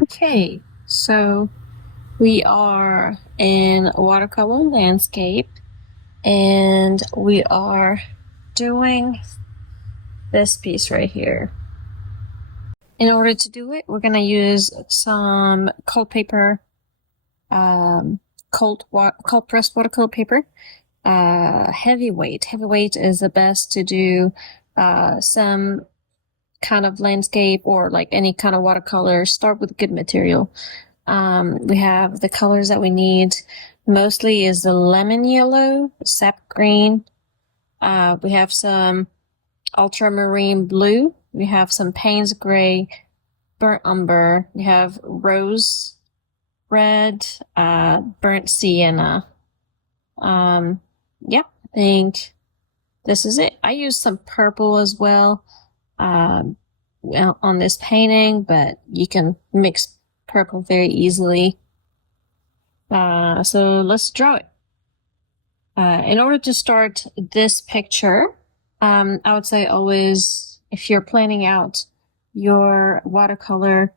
Okay, so we are in watercolor landscape and we are doing this piece right here. In order to do it, we're going to use some cold paper, cold pressed watercolor paper. Heavyweight. Heavyweight is the best to do some kind of landscape or like any kind of watercolor. Start with good material. We have the colors that we need. Mostly is the lemon yellow, sap green. We have some ultramarine blue. We have some Payne's gray, burnt umber. We have rose red, burnt sienna. Yeah, I think this is it. I used some purple as well on this painting, but you can mix purple very easily. So let's draw it. In order to start this picture, I would say always, if you're planning out your watercolor,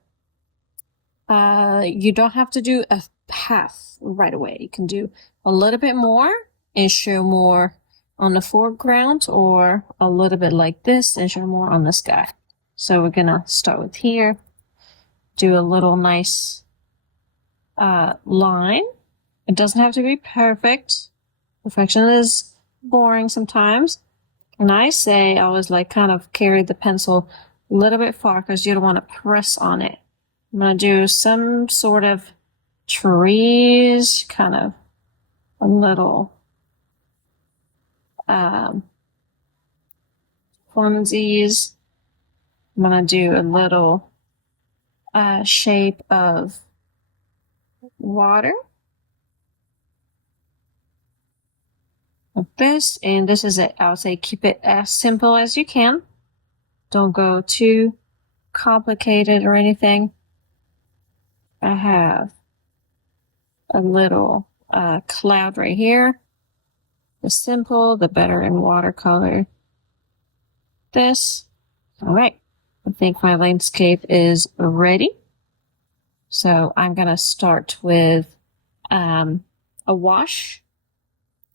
you don't have to do a half right away. You can do a little bit more and show more on the foreground, or a little bit like this and show more on the sky. So we're gonna start with here, do a little nice line. It doesn't have to be perfect. Perfection is boring sometimes. And I say always like kind of carry the pencil a little bit far because you don't want to press on it. I'm going to do some sort of trees, kind of a little funsies. I'm going to do a little shape of water. Like this, and this is it. I would say keep it as simple as you can. Don't go too complicated or anything. I have a little cloud right here. The simple, the better in watercolor. This. All right. I think my landscape is ready. So I'm going to start with a wash,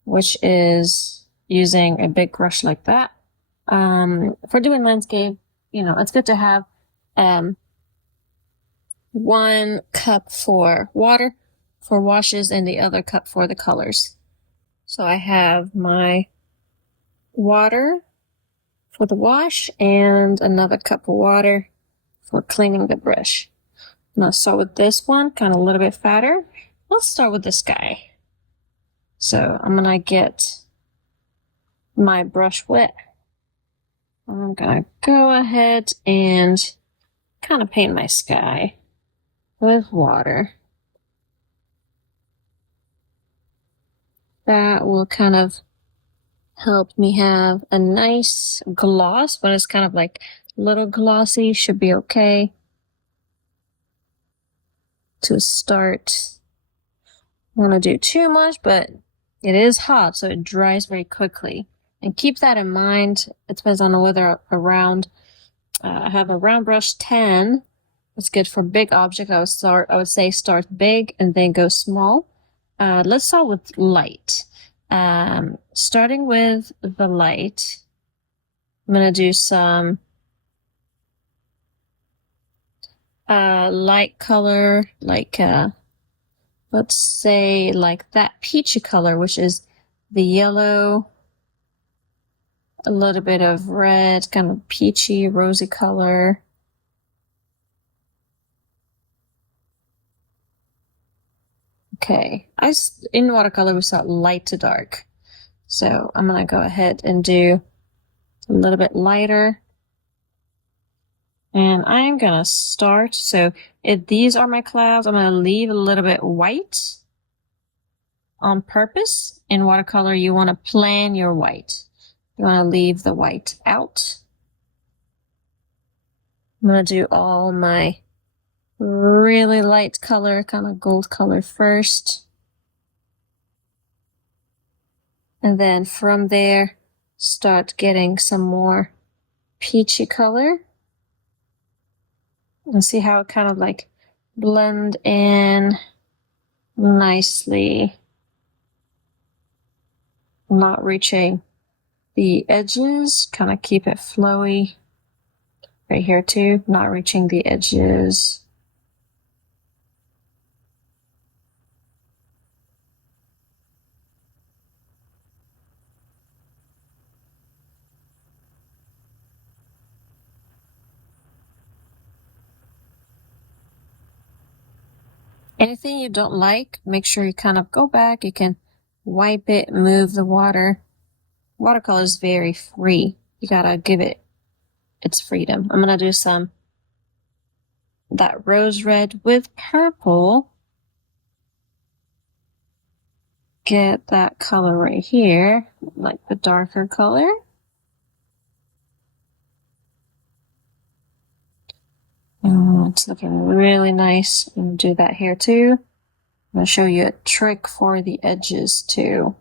which is using a big brush like that. For doing landscape, you know, it's good to have 1 cup for water for washes and the other cup for the colors. So I have my water for the wash and another cup of water for cleaning the brush. I'm gonna start with this one, kind of a little bit fatter. Let's start with the sky. So I'm gonna get my brush wet. I'm gonna go ahead and kind of paint my sky with water. That will kind of help me have a nice gloss, but it's kind of like a little glossy, should be okay. To start, I don't want to do too much, but it is hot, so it dries very quickly. And keep that in mind. It depends on the weather around. I have a round brush 10. It's good for big object. I would say start big and then go small. Let's start with light. Starting with the light, I'm gonna do some light color, like let's say like that peachy color, which is the yellow, a little bit of red, kind of peachy, rosy color. Okay, in watercolor we start light to dark. So I'm gonna go ahead and do a little bit lighter. And I'm gonna start, so if these are my clouds, I'm gonna leave a little bit white on purpose. In watercolor, you wanna plan your white. You wanna leave the white out. I'm gonna do all my really light color, kind of gold color first. And then from there, start getting some more peachy color. And see how it kind of like blend in nicely, not reaching the edges, kind of keep it flowy. Right here too, not reaching the edges. Anything you don't like, make sure you kind of go back. You can wipe it, move the water. Watercolor is very free. You gotta give it its freedom. I'm gonna do that rose red with purple. Get that color right here, like the darker color. It's looking really nice. I'm gonna do that here too. I'm gonna show you a trick for the edges too.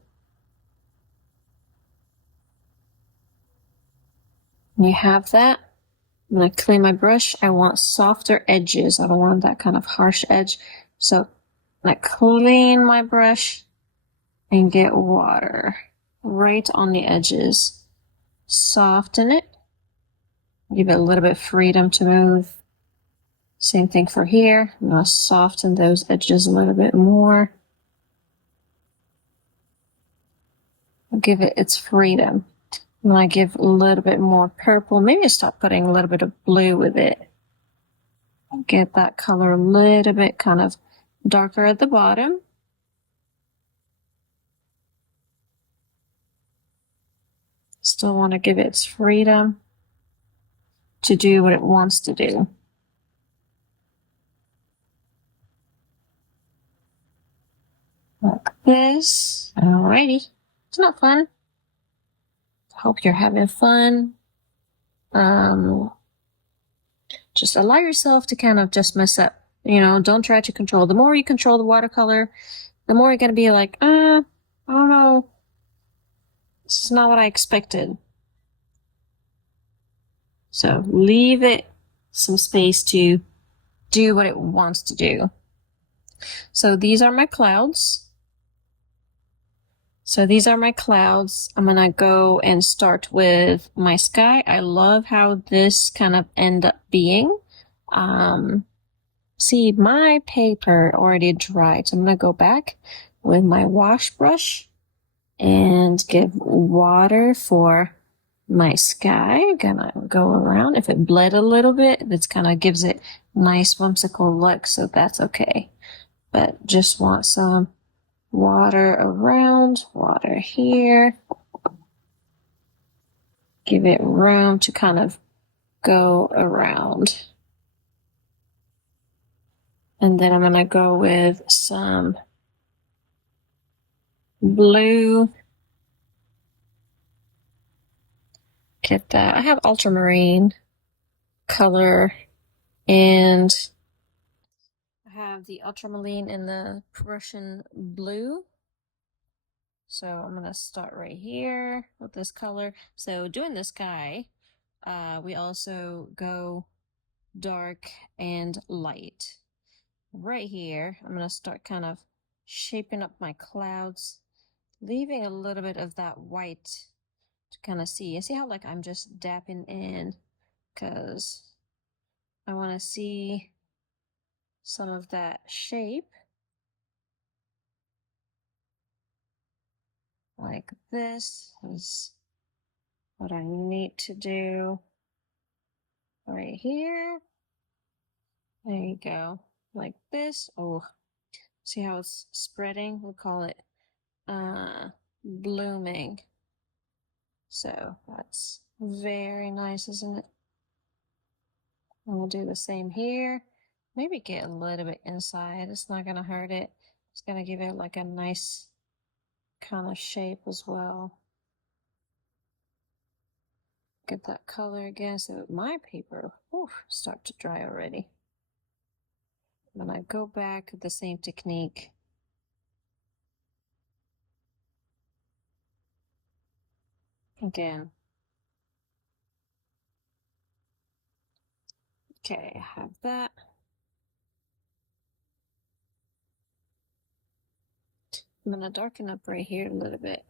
You have that. I'm gonna clean my brush. I want softer edges. I don't want that kind of harsh edge. So I'm gonna clean my brush and get water right on the edges. Soften it. Give it a little bit of freedom to move. Same thing for here. I'm gonna soften those edges a little bit more. Give it its freedom. I'm gonna give a little bit more purple. Maybe start putting a little bit of blue with it. Get that color a little bit kind of darker at the bottom. Still want to give it its freedom to do what it wants to do. Like this. Alrighty. It's not fun. Hope you're having fun. Just allow yourself to kind of just mess up. You know, don't try to control. The more you control the watercolor, the more you're going to be like, I don't know. This is not what I expected. So leave it some space to do what it wants to do. So these are my clouds. I'm gonna go and start with my sky. I love how this kind of end up being. See, my paper already dried, so I'm gonna go back with my wash brush and give water for my sky. Gonna go around. If it bled a little bit, this kind of gives it nice whimsical look, so that's okay. But just want some water around, water here. Give it room to kind of go around. And then I'm going to go with some blue. Get that. I have ultramarine color, and I have the ultramarine and the Prussian blue. So I'm going to start right here with this color. So doing the sky, we also go dark and light. Right here, I'm going to start kind of shaping up my clouds, leaving a little bit of that white to kind of see. And see how like I'm just dapping in because I want to see some of that shape. Like this is what I need to do right here. There you go. Like this. Oh, see how it's spreading? We'll call it blooming. So that's very nice, isn't it? And we'll do the same here. Maybe get a little bit inside. It's not going to hurt it. It's going to give it like a nice kind of shape as well. Get that color again. So my paper, start to dry already. When I go back with the same technique. Again. Okay, I have that. I'm going to darken up right here a little bit.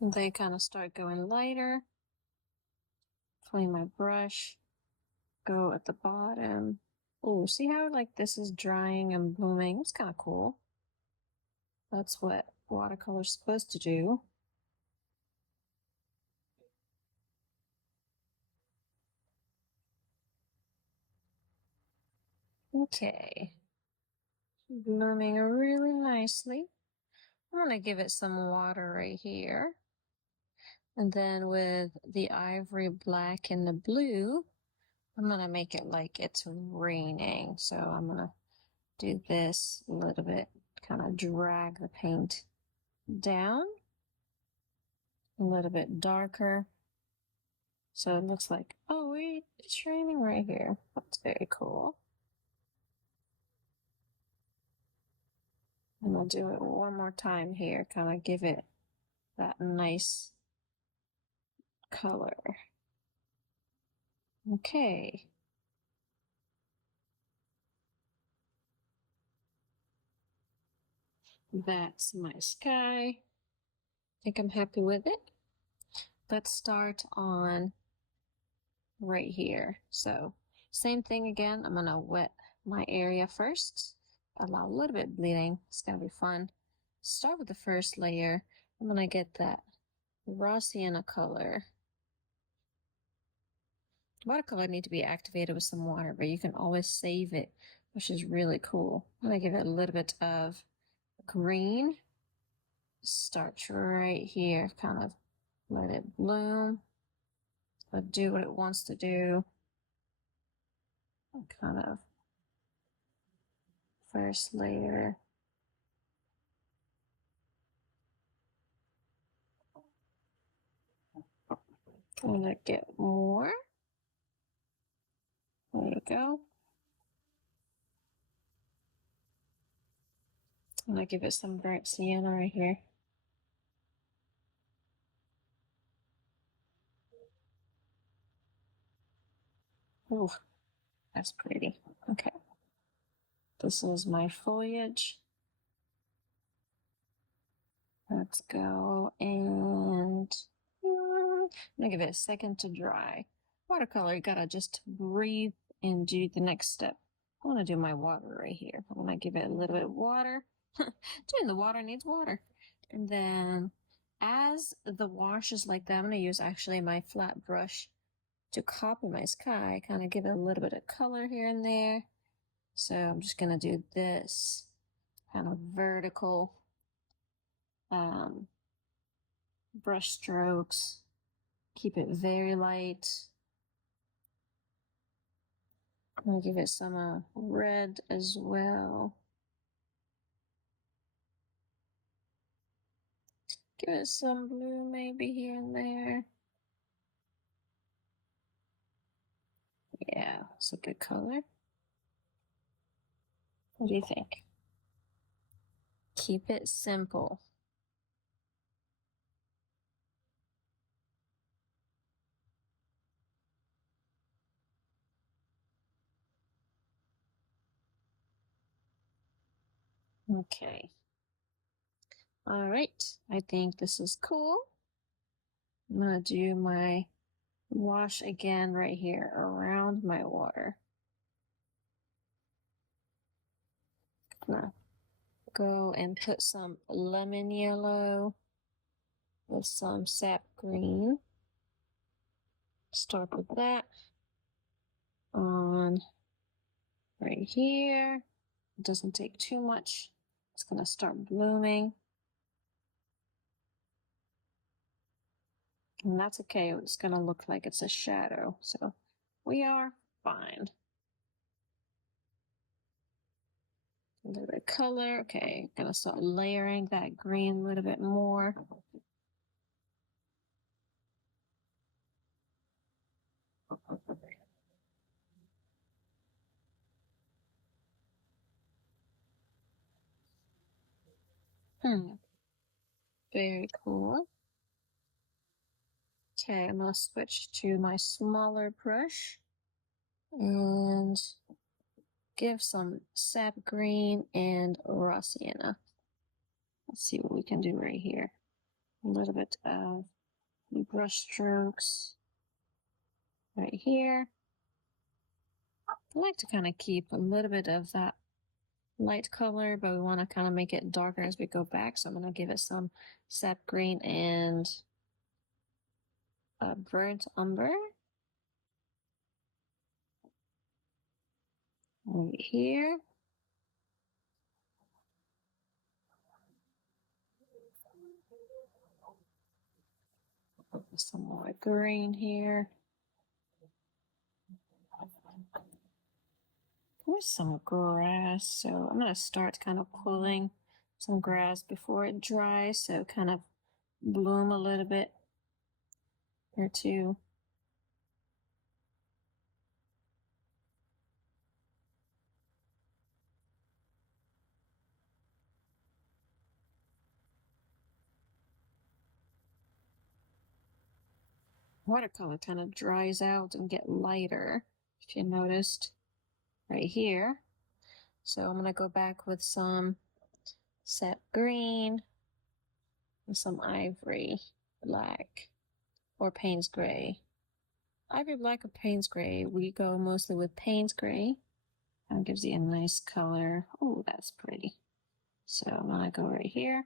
And they kind of start going lighter. Clean my brush. Go at the bottom. Oh, see how like this is drying and blooming? It's kind of cool. That's what watercolor's supposed to do. Okay. Blooming really nicely. I'm going to give it some water right here. And then with the ivory black and the blue, I'm going to make it like it's raining. So I'm going to do this a little bit, kind of drag the paint down a little bit darker. So it looks like, oh wait, it's raining right here. That's very cool. And I'll do it one more time here, kind of give it that nice color. Okay. That's my sky. I think I'm happy with it. Let's start on right here. So same thing again. I'm gonna wet my area first. Allow a little bit of bleeding. It's gonna be fun. Start with the first layer. I'm gonna get that raw sienna color. Watercolor need to be activated with some water, but you can always save it, which is really cool. I'm gonna give it a little bit of green. Start right here, kind of let it bloom, but do what it wants to do. Kind of first layer. I'm gonna get more. There you go. I'm gonna give it some burnt sienna right here. Ooh, that's pretty. Okay. This is my foliage. Let's go and I'm gonna give it a second to dry. Watercolor, you gotta just breathe and do the next step. I wanna do my water right here. I'm gonna give it a little bit of water. Doing the water needs water. And then as the wash is like that, I'm gonna use actually my flat brush to copy my sky, kind of give it a little bit of color here and there. So I'm just gonna do this kind of vertical brush strokes. Keep it very light. I'm gonna give it some red as well. Give it some blue maybe here and there. Yeah, it's a good color. What do you think? Keep it simple. Okay. All right, I think this is cool. I'm gonna do my wash again right here around my water. Gonna go and put some lemon yellow with some sap green. Start with that on right here. It doesn't take too much. It's gonna start blooming. And that's okay. It's gonna look like it's a shadow. So we are fine. A little bit of color. Okay, gonna start layering that green a little bit more. Very cool. Okay, I'm gonna switch to my smaller brush and give some sap green and raw sienna. Let's see what we can do right here. A little bit of brush strokes right here. I like to kind of keep a little bit of that light color, but we want to kind of make it darker as we go back. So I'm going to give it some sap green and burnt umber right here. Some more green here. There's some grass, so I'm going to start kind of pulling some grass before it dries, so kind of bloom a little bit here too. Watercolor kind of dries out and get lighter, if you noticed right here. So I'm going to go back with some sap green and some ivory black or Payne's gray. Ivory black or Payne's gray. We go mostly with Payne's gray. That gives you a nice color. Oh, that's pretty. So I'm going to go right here.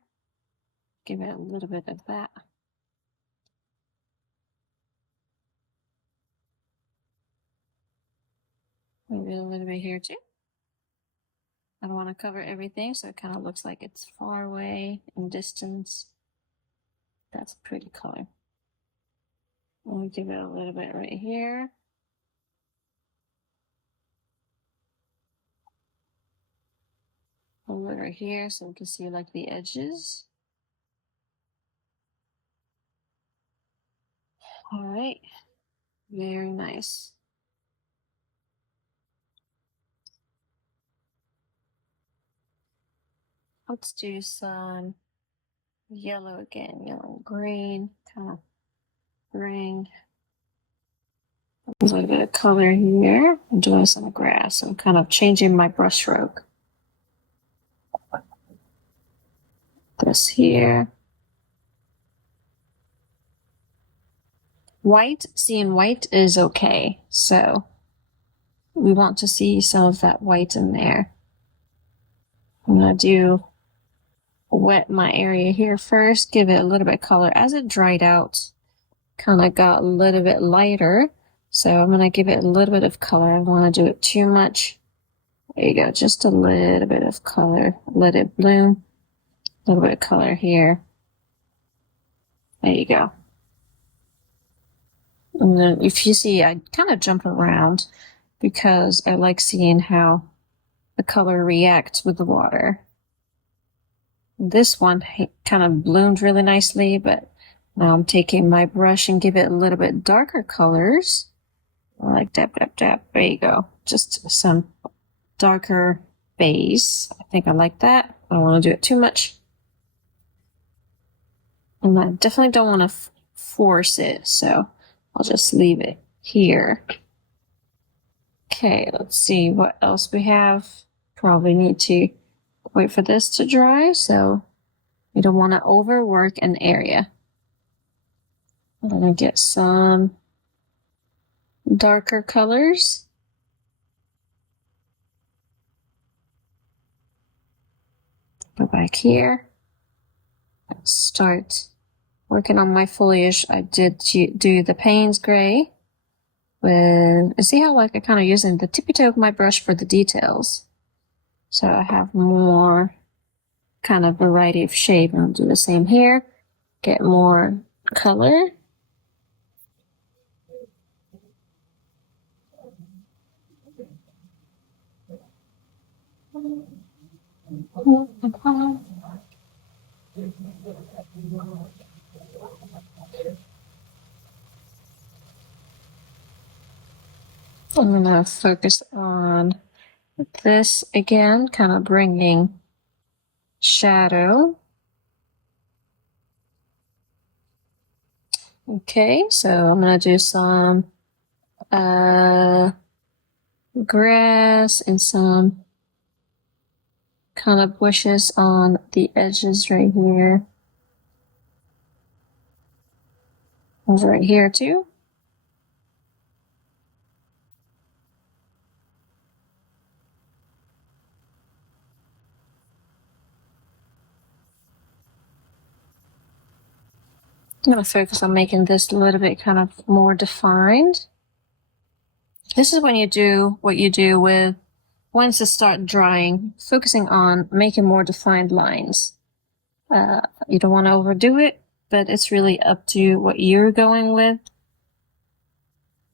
Give it a little bit of that. Maybe a little bit here too. I don't want to cover everything, so it kind of looks like it's far away in distance. That's a pretty color. We'll give it a little bit right here. A little right here so we can see like the edges. All right, very nice. Let's do some yellow again, yellow and green, kind of bring a little bit of color here. I'm doing some grass. I'm kind of changing my brush stroke. This here. White, seeing white is okay. So we want to see some of that white in there. I'm going to do wet my area here first, give it a little bit of color. As it dried out, kind of got a little bit lighter. So I'm going to give it a little bit of color. I don't want to do it too much. There you go, just a little bit of color. Let it bloom. A little bit of color here. There you go. And then if you see, I kind of jump around because I like seeing how the color reacts with the water. This one kind of bloomed really nicely, but now I'm taking my brush and give it a little bit darker colors. Like dab, dab, dab. There you go. Just some darker base. I think I like that. I don't want to do it too much. And I definitely don't want to force it, so I'll just leave it here. Okay, let's see what else we have. Probably need to wait for this to dry, so you don't want to overwork an area. I'm going to get some darker colors. Go back here. Start working on my foliage. I did do the Payne's gray. See how like I kind of using the tippy toe of my brush for the details. So I have more kind of variety of shape. I'll do the same here. Get more color. I'm gonna focus on this again, kind of bringing shadow. Okay, so I'm gonna do some grass and some kind of bushes on the edges right here. And right here too. I'm going to focus on making this a little bit kind of more defined. This is when you do what you do with once it starts drying, focusing on making more defined lines. You don't want to overdo it, but it's really up to what you're going with.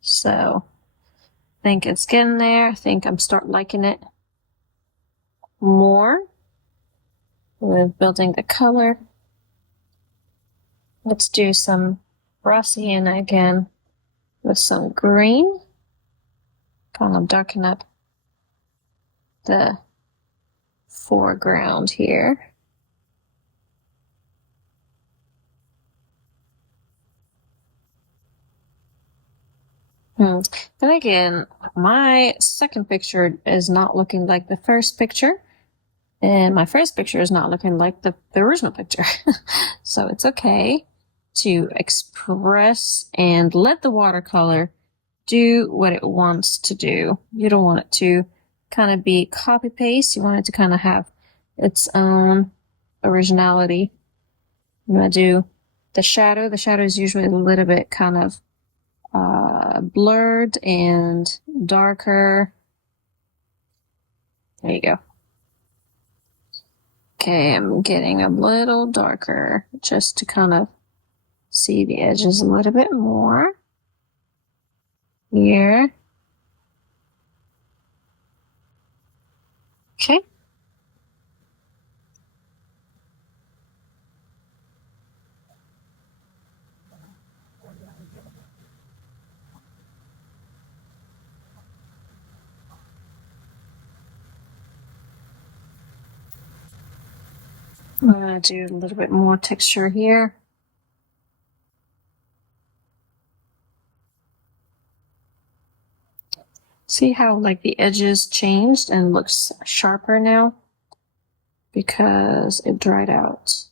So I think it's getting there. I think I'm starting liking it more with building the color. Let's do some Rossiana again with some green. Kind of darken up the foreground here. And again, my second picture is not looking like the first picture. And my first picture is not looking like the original picture. So it's okay to express and let the watercolor do what it wants to do. You don't want it to kind of be copy-paste. You want it to kind of have its own originality. I'm going to do the shadow. The shadow is usually a little bit kind of blurred and darker. There you go. Okay, I'm getting a little darker just to kind of see the edges a little bit more. Here. Okay. I'm going to do a little bit more texture here. See how like the edges changed and looks sharper now? Because it dried out.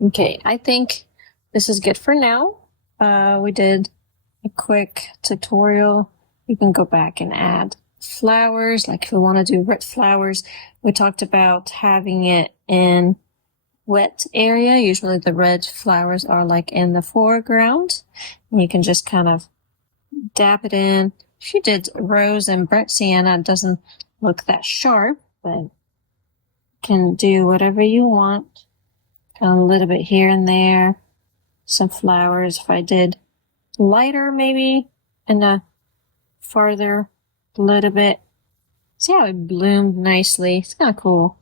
Okay, I think this is good for now. We did a quick tutorial. You can go back and add flowers, like if we want to do red flowers. We talked about having it in wet area. Usually the red flowers are like in the foreground, and you can just kind of dab it in. If you did rose and burnt sienna, it doesn't look that sharp, but you can do whatever you want. Kind of a little bit here and there. Some flowers. If I did lighter maybe and a farther little bit. See how it bloomed nicely? It's kind of cool.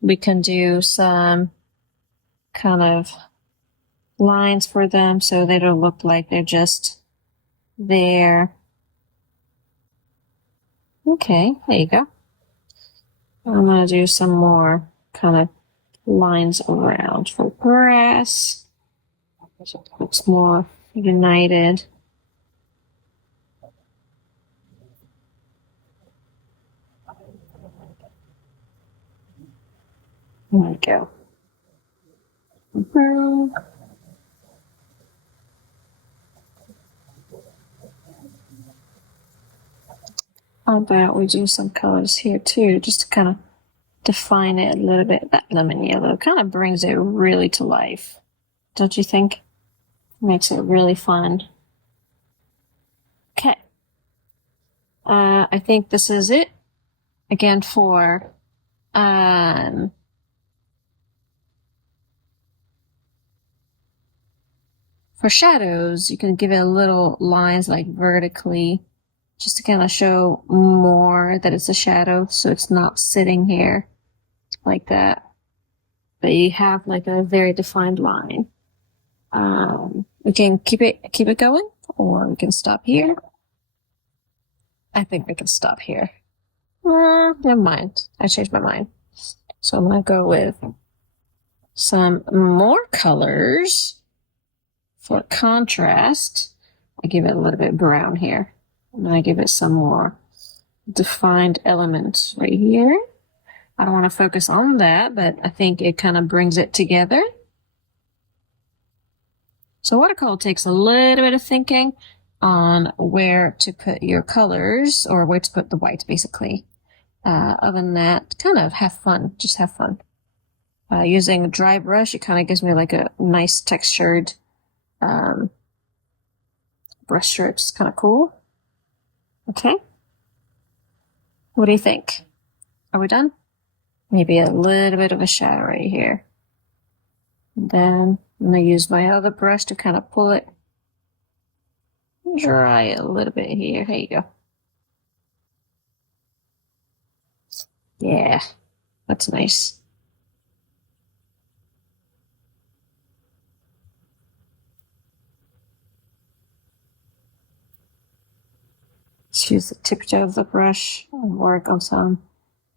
We can do some kind of lines for them so they don't look like they're just there. Okay, there you go. I'm going to do some more kind of lines around for grass. So it looks more united. There we go. How about we do some colors here too, just to kind of define it a little bit. That lemon yellow kind of brings it really to life, don't you think? Makes it really fun. Okay. I think this is it. Again, for shadows, you can give it a little lines like vertically, just to kind of show more that it's a shadow, so it's not sitting here like that. But you have like a very defined line. We can keep it going, or we can stop here. I think we can stop here. Never mind. I changed my mind. So I'm gonna go with some more colors For contrast, I give it a little bit brown here. And I give it some more defined elements right here. I don't want to focus on that, but I think it kind of brings it together. So watercolor takes a little bit of thinking on where to put your colors, or where to put the white, basically. Other than that, kind of have fun. Just have fun. Using a dry brush, it kind of gives me like a nice textured brush strokes. Kind of cool. Okay. What do you think? Are we done? Maybe a little bit of a shadow right here. And then I'm going to use my other brush to kind of pull it. Dry it a little bit here. Here you go. Yeah, that's nice. Let's use the tip of the brush and work on some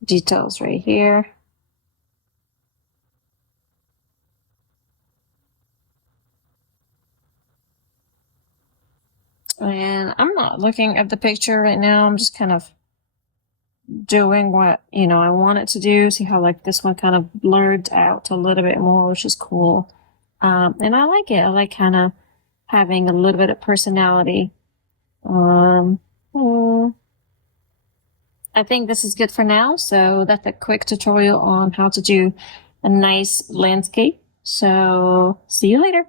details right here. And I'm not looking at the picture right now. I'm just kind of doing what, I want it to do. See how like this one kind of blurred out a little bit more, which is cool. And I like it. I like kind of having a little bit of personality. I think this is good for now. So that's a quick tutorial on how to do a nice landscape. So see you later.